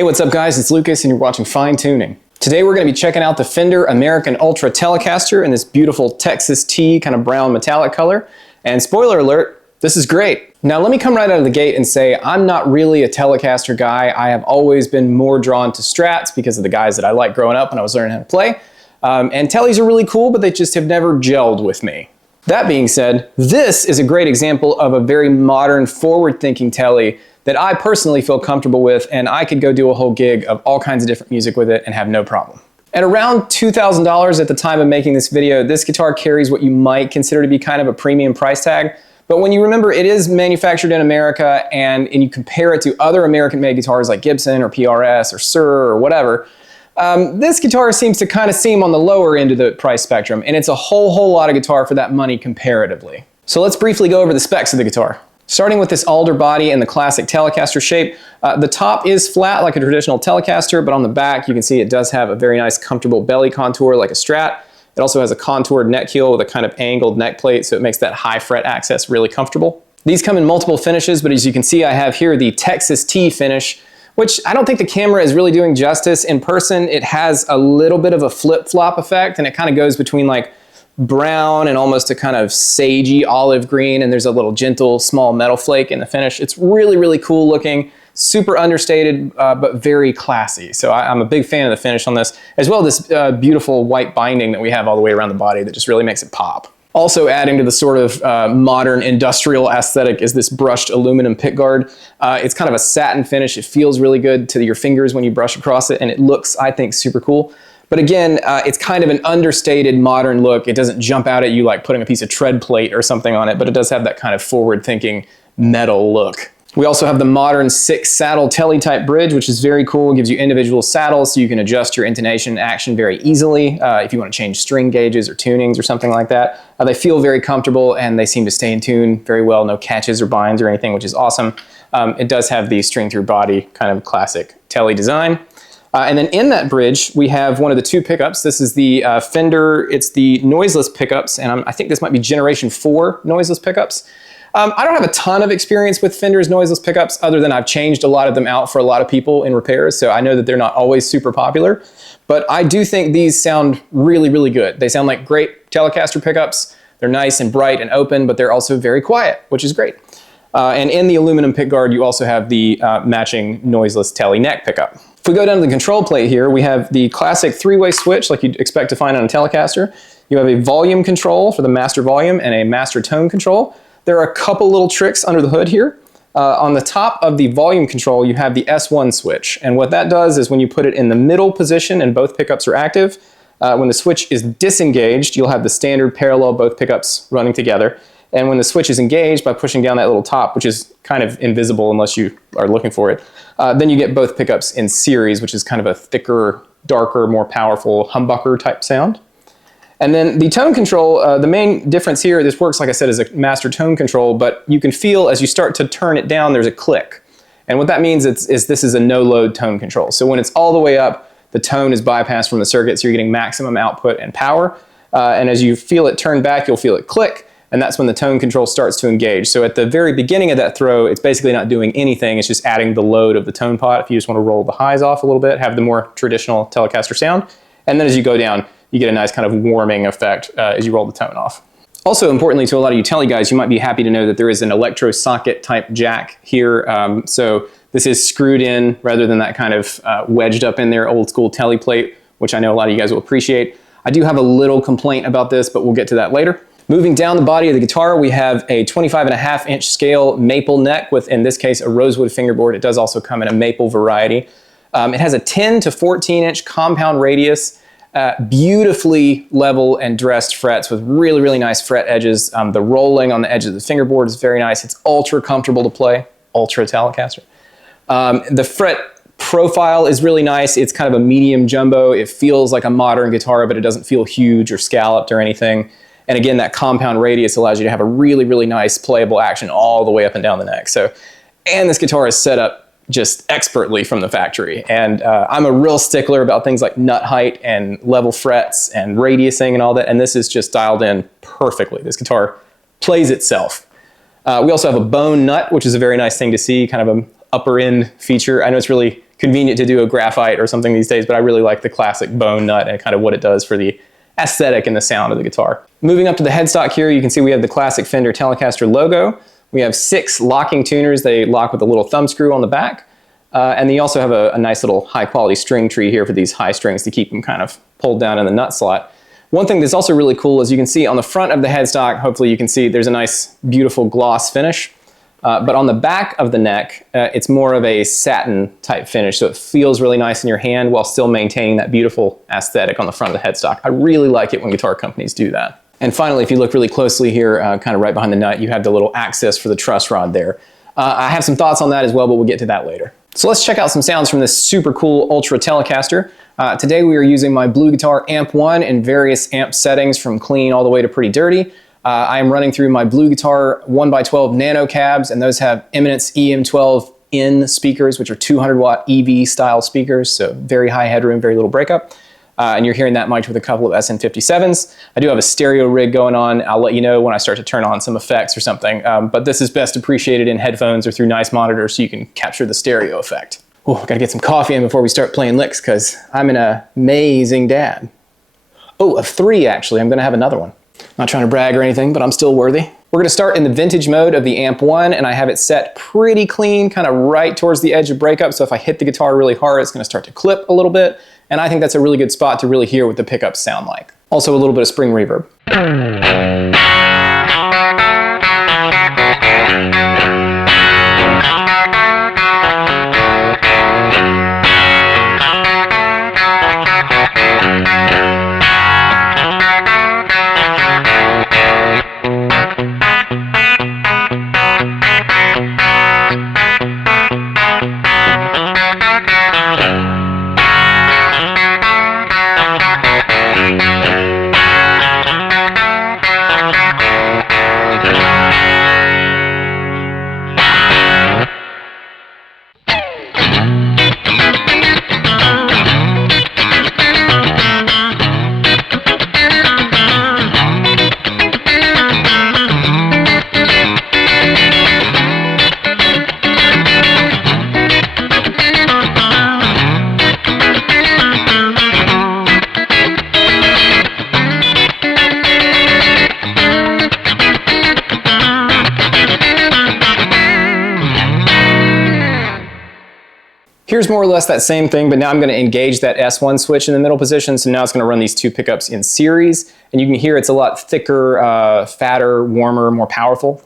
Hey, what's up guys? It's Lucas and you're watching Fine Tuning. Today we're going to be checking out the Fender American Ultra Telecaster in this beautiful Texas T kind of brown metallic color. And spoiler alert, this is great. Now let me come right out of the gate and say I'm not really a Telecaster guy. I have always been more drawn to Strats because of the guys that I liked growing up when I was learning how to play. And Teles are really cool, but they just have never gelled with me. That being said, this is a great example of a very modern, forward-thinking Tele that I personally feel comfortable with, and I could go do a whole gig of all kinds of different music with it and have no problem. At around $2,000 at the time of making this video, this guitar carries what you might consider to be kind of a premium price tag. But when you remember it is manufactured in America and you compare it to other American-made guitars like Gibson or PRS or Suhr or whatever, this guitar seems to kind of seem on the lower end of the price spectrum, and it's a whole lot of guitar for that money comparatively. So let's briefly go over the specs of the guitar. Starting with this alder body and the classic Telecaster shape, the top is flat like a traditional Telecaster, but on the back you can see it does have a very nice comfortable belly contour like a Strat. It also has a contoured neck heel with a kind of angled neck plate, so it makes that high fret access really comfortable. These come in multiple finishes, but as you can see I have here the Texas T finish, which I don't think the camera is really doing justice. In person it has a little bit of a flip-flop effect, and it kind of goes between like brown and almost a kind of sagey olive green, and there's a little gentle small metal flake in the finish. It's really cool looking, super understated, but very classy. So I'm a big fan of the finish on this, as well as this beautiful white binding that we have all the way around the body that just really makes it pop. Also adding to the sort of modern industrial aesthetic is this brushed aluminum pickguard. It's kind of a satin finish. It feels really good to your fingers when you brush across it, and it looks, I think, super cool. But again, it's kind of an understated modern look. It doesn't jump out at you like putting a piece of tread plate or something on it, but it does have that kind of forward-thinking metal look. We also have the modern 6-saddle Tele type bridge, which is very cool. It gives you individual saddles so you can adjust your intonation action very easily if you want to change string gauges or tunings or something like that. They feel very comfortable and they seem to stay in tune very well. No catches or binds or anything, which is awesome. It does have the string through body kind of classic Tele design. And then in that bridge, we have one of the two pickups. This is the Fender, it's the noiseless pickups, and I think this might be generation 4 noiseless pickups. I don't have a ton of experience with Fender's noiseless pickups other than I've changed a lot of them out for a lot of people in repairs, so I know that they're not always super popular, but I do think these sound really good. They sound like great Telecaster pickups. They're nice and bright and open, but they're also very quiet, which is great. And in the aluminum pickguard, you also have the matching noiseless Tele neck pickup. If we go down to the control plate here, we have the classic 3-way switch like you'd expect to find on a Telecaster. You have a volume control for the master volume and a master tone control. There are a couple little tricks under the hood here. On the top of the volume control, you have the S1 switch. And what that does is when you put it in the middle position and both pickups are active, when the switch is disengaged, you'll have the standard parallel both pickups running together. And when the switch is engaged by pushing down that little top, which is kind of invisible unless you are looking for it, then you get both pickups in series, which is kind of a thicker, darker, more powerful humbucker type sound. And then the tone control, the main difference here, this works, like I said, as a master tone control, but you can feel as you start to turn it down, there's a click. And what that means is this is a no-load tone control. So when it's all the way up, the tone is bypassed from the circuit, so you're getting maximum output and power. And as you feel it turn back, you'll feel it click. And that's when the tone control starts to engage. So at the very beginning of that throw, it's basically not doing anything. It's just adding the load of the tone pot. If you just want to roll the highs off a little bit, have the more traditional Telecaster sound. And then as you go down, you get a nice kind of warming effect as you roll the tone off. Also importantly to a lot of you Tele guys, you might be happy to know that there is an electro socket type jack here. So this is screwed in rather than that kind of wedged up in there old school Tele plate, which I know a lot of you guys will appreciate. I do have a little complaint about this, but we'll get to that later. Moving down the body of the guitar, we have a 25.5-inch scale maple neck with, in this case, a rosewood fingerboard. It does also come in a maple variety. It has a 10 to 14-inch compound radius, beautifully level and dressed frets with really nice fret edges. The rolling on the edge of the fingerboard is very nice. It's ultra comfortable to play, ultra Telecaster. The fret profile is really nice. It's kind of a medium jumbo. It feels like a modern guitar, but it doesn't feel huge or scalloped or anything. And again, that compound radius allows you to have a really nice playable action all the way up and down the neck. So, and this guitar is set up just expertly from the factory. And I'm a real stickler about things like nut height and level frets and radiusing and all that. And this is just dialed in perfectly. This guitar plays itself. We also have a bone nut, which is a very nice thing to see, kind of an upper end feature. I know it's really convenient to do a graphite or something these days, but I really like the classic bone nut and kind of what it does for the aesthetic and the sound of the guitar. Moving up to the headstock here, you can see we have the classic Fender Telecaster logo. We have 6 locking tuners. They lock with a little thumb screw on the back. And then you also have a nice little high quality string tree here for these high strings to keep them kind of pulled down in the nut slot. One thing that's also really cool is you can see on the front of the headstock, hopefully you can see there's a nice beautiful gloss finish. But on the back of the neck, it's more of a satin type finish, so it feels really nice in your hand while still maintaining that beautiful aesthetic on the front of the headstock. I really like it when guitar companies do that. And finally, if you look really closely here, kind of right behind the nut, you have the little access for the truss rod there. I have some thoughts on that as well, but we'll get to that later. So let's check out some sounds from this super cool Ultra Telecaster. Today we are using my Blue Guitar Amp 1 in various amp settings from clean all the way to pretty dirty. I am running through my Blue Guitar 1x12 nano cabs, and those have Eminence EM12N speakers, which are 200 watt EV style speakers, so very high headroom, very little breakup. And you're hearing that much with a couple of SN57s. I do have a stereo rig going on. I'll let you know when I start to turn on some effects or something, but this is best appreciated in headphones or through nice monitors so you can capture the stereo effect. Oh, gotta get some coffee in before we start playing licks because I'm an amazing dad. Oh, of 3 actually, I'm gonna have another one. Not trying to brag or anything, but I'm still worthy. We're gonna start in the vintage mode of the Amp 1, and I have it set pretty clean, kind of right towards the edge of breakup, so if I hit the guitar really hard, it's gonna start to clip a little bit, and I think that's a really good spot to really hear what the pickups sound like. Also a little bit of spring reverb. Here's more or less that same thing, but now I'm going to engage that S1 switch in the middle position, so now it's going to run these 2 pickups in series, and you can hear it's a lot thicker, fatter, warmer, more powerful.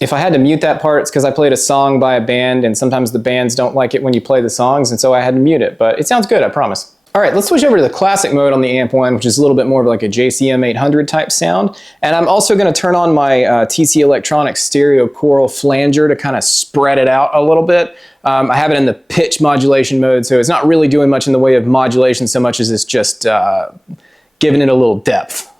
If I had to mute that part, it's because I played a song by a band, and sometimes the bands don't like it when you play the songs, and so I had to mute it, but it sounds good, I promise. All right, let's switch over to the classic mode on the Amp 1, which is a little bit more of like a JCM 800 type sound. And I'm also going to turn on my TC Electronics stereo choral flanger to kind of spread it out a little bit. I have it in the pitch modulation mode, so it's not really doing much in the way of modulation so much as it's just giving it a little depth.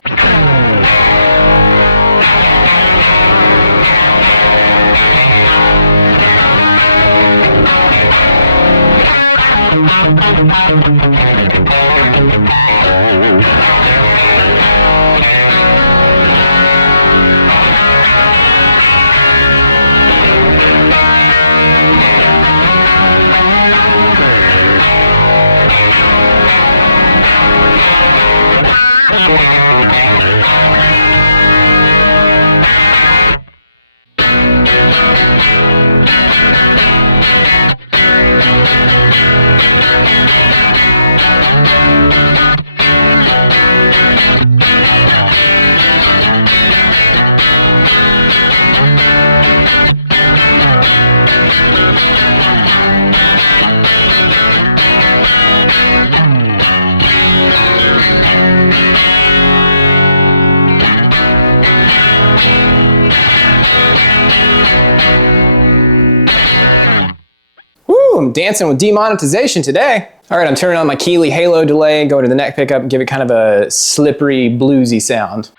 Woo, I'm dancing with demonetization today. All right, I'm turning on my Keeley Halo delay, going to the neck pickup, and give it kind of a slippery, bluesy sound.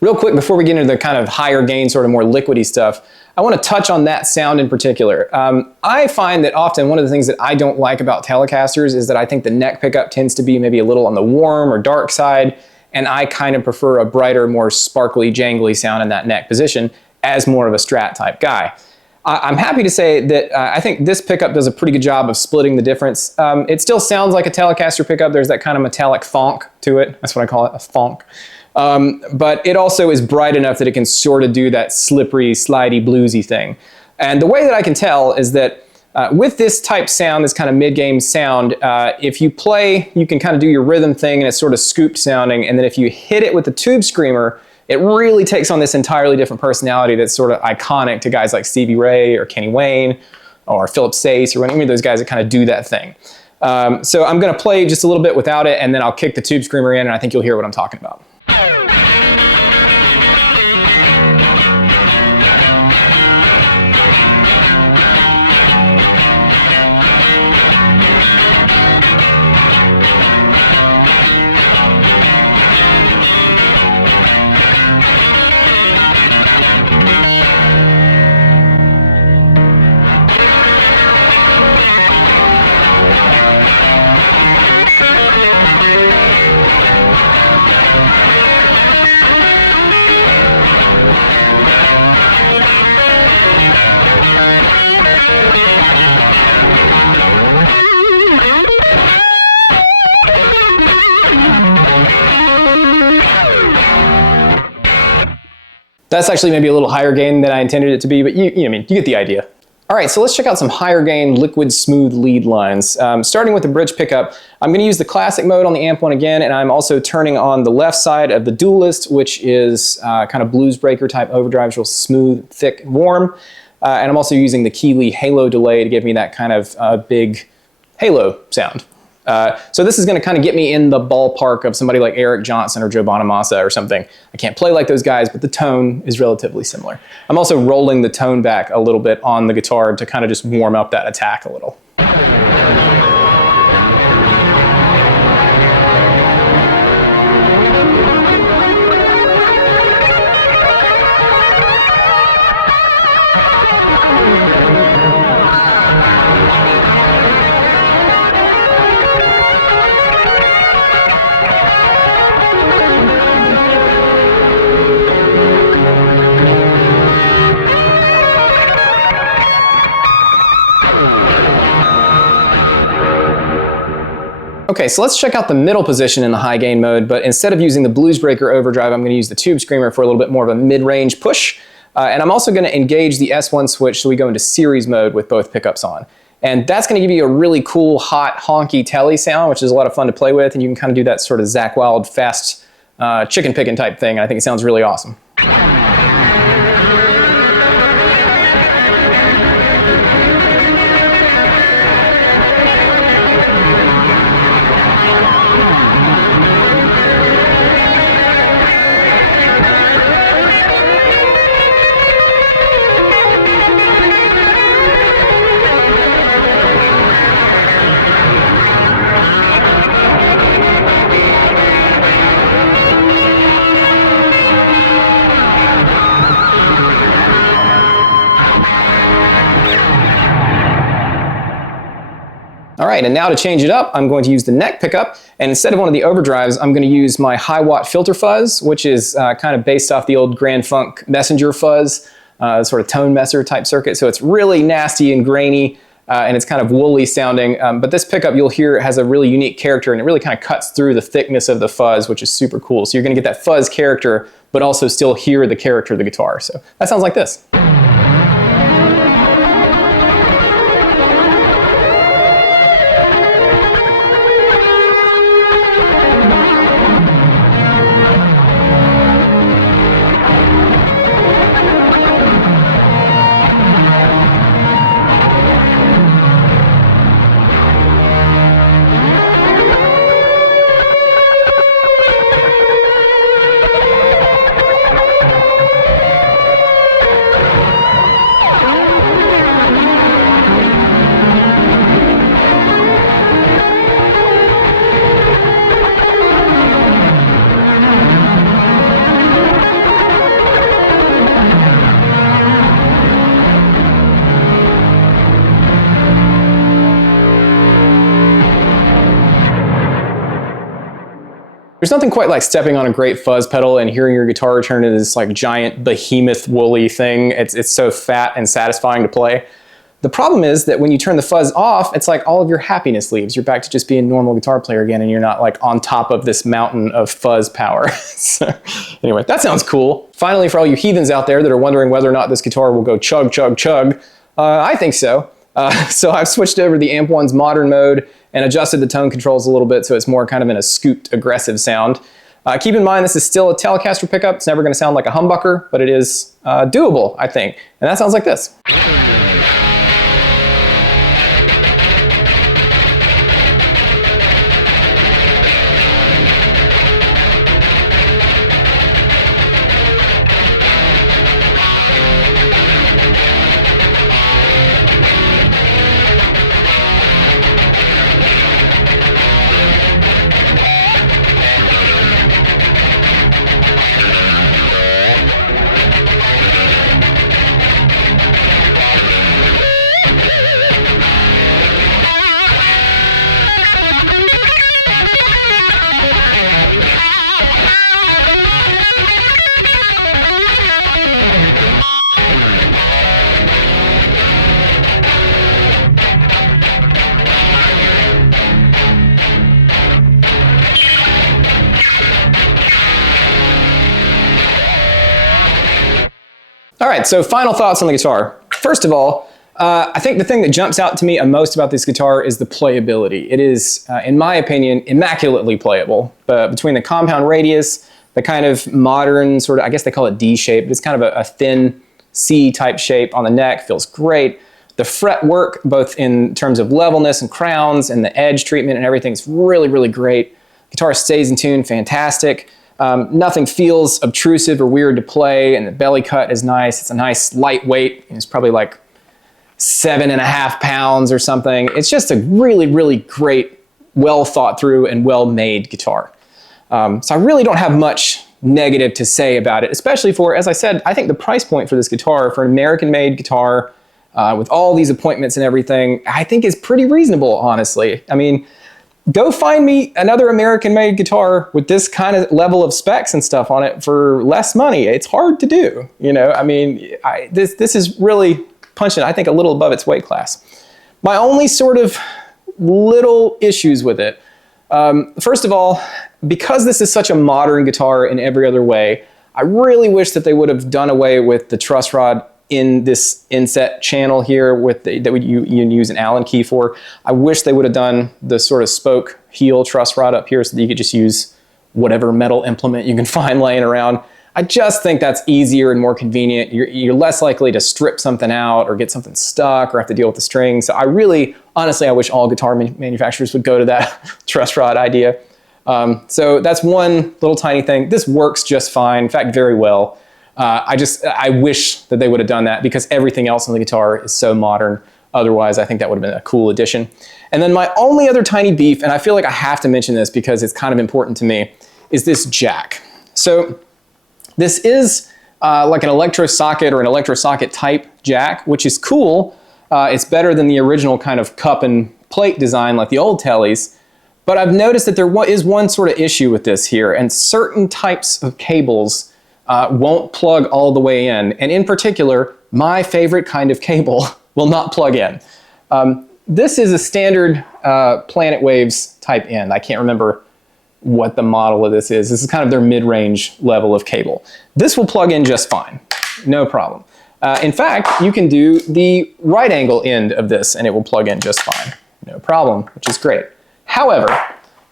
Real quick, before we get into the kind of higher gain, sort of more liquidy stuff, I want to touch on that sound in particular. I find that often one of the things that I don't like about Telecasters is that I think the neck pickup tends to be maybe a little on the warm or dark side, and I kind of prefer a brighter, more sparkly, jangly sound in that neck position as more of a Strat type guy. I'm happy to say that I think this pickup does a pretty good job of splitting the difference. It still sounds like a Telecaster pickup. There's that kind of metallic thonk to it. That's what I call it, a thonk. But it also is bright enough that it can sort of do that slippery, slidey, bluesy thing. And the way that I can tell is that with this type sound, this kind of mid-game sound, if you play, you can kind of do your rhythm thing and it's sort of scooped sounding, and then if you hit it with the tube screamer, it really takes on this entirely different personality that's sort of iconic to guys like Stevie Ray or Kenny Wayne or Philip Sace or any of those guys that kind of do that thing. So I'm going to play just a little bit without it, and then I'll kick the tube screamer in, and I think you'll hear what I'm talking about. That's actually maybe a little higher gain than I intended it to be, but you get the idea. All right, so let's check out some higher gain liquid smooth lead lines. Starting with the bridge pickup, I'm going to use the classic mode on the amp one again, and I'm also turning on the left side of the dualist, which is kind of blues breaker type overdrive, real smooth, thick, warm. And I'm also using the Keeley Halo delay to give me that kind of big halo sound. So this is going to kind of get me in the ballpark of somebody like Eric Johnson or Joe Bonamassa or something. I can't play like those guys, but the tone is relatively similar. I'm also rolling the tone back a little bit on the guitar to kind of just warm up that attack a little. Okay, so let's check out the middle position in the high gain mode, but instead of using the blues breaker overdrive, I'm going to use the tube screamer for a little bit more of a mid-range push. And I'm also going to engage the S1 switch so we go into series mode with both pickups on. And that's going to give you a really cool, hot, honky tele sound, which is a lot of fun to play with, and you can kind of do that sort of Zakk Wylde, fast chicken picking type thing, and I think it sounds really awesome. All right, and now to change it up, I'm going to use the neck pickup, and instead of one of the overdrives, I'm going to use my high watt filter fuzz, which is kind of based off the old Grand Funk Messenger fuzz, sort of tone messer type circuit. So it's really nasty and grainy, and it's kind of woolly sounding, but this pickup you'll hear it has a really unique character, and it really kind of cuts through the thickness of the fuzz, which is super cool. So you're going to get that fuzz character, but also still hear the character of the guitar. So that sounds like this. There's nothing quite like stepping on a great fuzz pedal and hearing your guitar turn into this like giant behemoth woolly thing. It's so fat and satisfying to play. The problem is that when you turn the fuzz off, it's like all of your happiness leaves. You're back to just being a normal guitar player again, and you're not like on top of this mountain of fuzz power. So anyway, that sounds cool. Finally, for all you heathens out there that are wondering whether or not this guitar will go chug, chug, chug, I think so. So I've switched over to the Amp One's modern mode and adjusted the tone controls a little bit so it's more kind of in a scooped, aggressive sound. Keep in mind this is still a Telecaster pickup. It's never going to sound like a humbucker, but it is doable, I think. And that sounds like this. All right, so final thoughts on the guitar. First of all, I think the thing that jumps out to me most about this guitar is the playability. It is, in my opinion, immaculately playable. Between the compound radius, the kind of modern sort of, I guess they call it D shape, but it's kind of a thin C type shape on the neck, feels great. The fret work, both in terms of levelness and crowns and the edge treatment and everything, is really, really great. Guitar stays in tune, fantastic. Nothing feels obtrusive or weird to play, and the belly cut is nice. It's a nice lightweight. It's probably like 7.5 pounds or something. It's just a really, really great, well thought through and well made guitar. So I really don't have much negative to say about it, especially for, as I said, I think the price point for this guitar, for an American made guitar with all these appointments and everything, I think is pretty reasonable, honestly. I mean, go find me another American-made guitar with this kind of level of specs and stuff on it for less money. It's hard to do, you know. I mean, this is really punching, I think, a little above its weight class. My only sort of little issues with it, first of all, because this is such a modern guitar in every other way, I really wish that they would have done away with the truss rod in this inset channel here with that you use an Allen key for. I wish they would have done the sort of spoke heel truss rod up here so that you could just use whatever metal implement you can find laying around. I just think that's easier and more convenient. You're less likely to strip something out or get something stuck or have to deal with the strings. So I really, honestly, I wish all guitar manufacturers would go to that truss rod idea. So that's one little tiny thing. This works just fine, in fact, very well. I wish that they would have done that because everything else on the guitar is so modern. Otherwise, I think that would have been a cool addition. And then my only other tiny beef, and I feel like I have to mention this because it's kind of important to me, is this jack. So this is like an electro socket or an electro socket type jack, which is cool. It's better than the original kind of cup and plate design like the old teles. But I've noticed that there is one sort of issue with this here, and certain types of cables won't plug all the way in. And in particular, my favorite kind of cable will not plug in. This is a standard Planet Waves type end. I can't remember what the model of this is. This is kind of their mid-range level of cable. This will plug in just fine, no problem. In fact, you can do the right angle end of this and it will plug in just fine, no problem, which is great. However,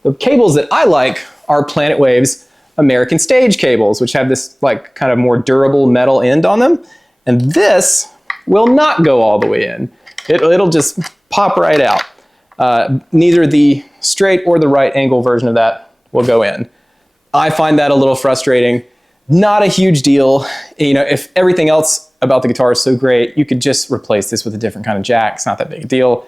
the cables that I like are Planet Waves American Stage cables, which have this like kind of more durable metal end on them. And this will not go all the way in. It'll just pop right out. Neither the straight or the right angle version of that will go in. I find that a little frustrating. Not a huge deal. You know, if everything else about the guitar is so great, you could just replace this with a different kind of jack. It's not that big a deal.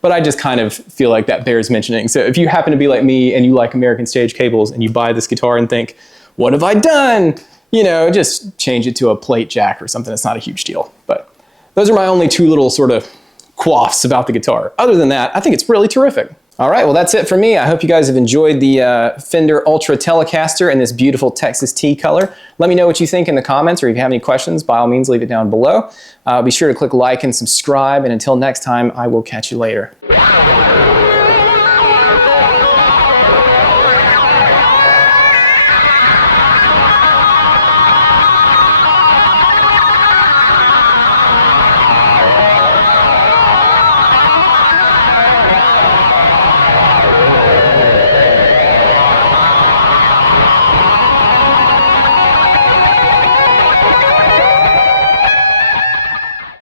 But I just kind of feel like that bears mentioning. So if you happen to be like me and you like American Stage cables and you buy this guitar and think, what have I done? You know, just change it to a plate jack or something. It's not a huge deal. But those are my only two little sort of quaffs about the guitar. Other than that, I think it's really terrific. All right, well, that's it for me. I hope you guys have enjoyed the Fender Ultra Telecaster in this beautiful Texas T color. Let me know what you think in the comments, or if you have any questions, by all means, leave it down below. Be sure to click like and subscribe, and until next time, I will catch you later.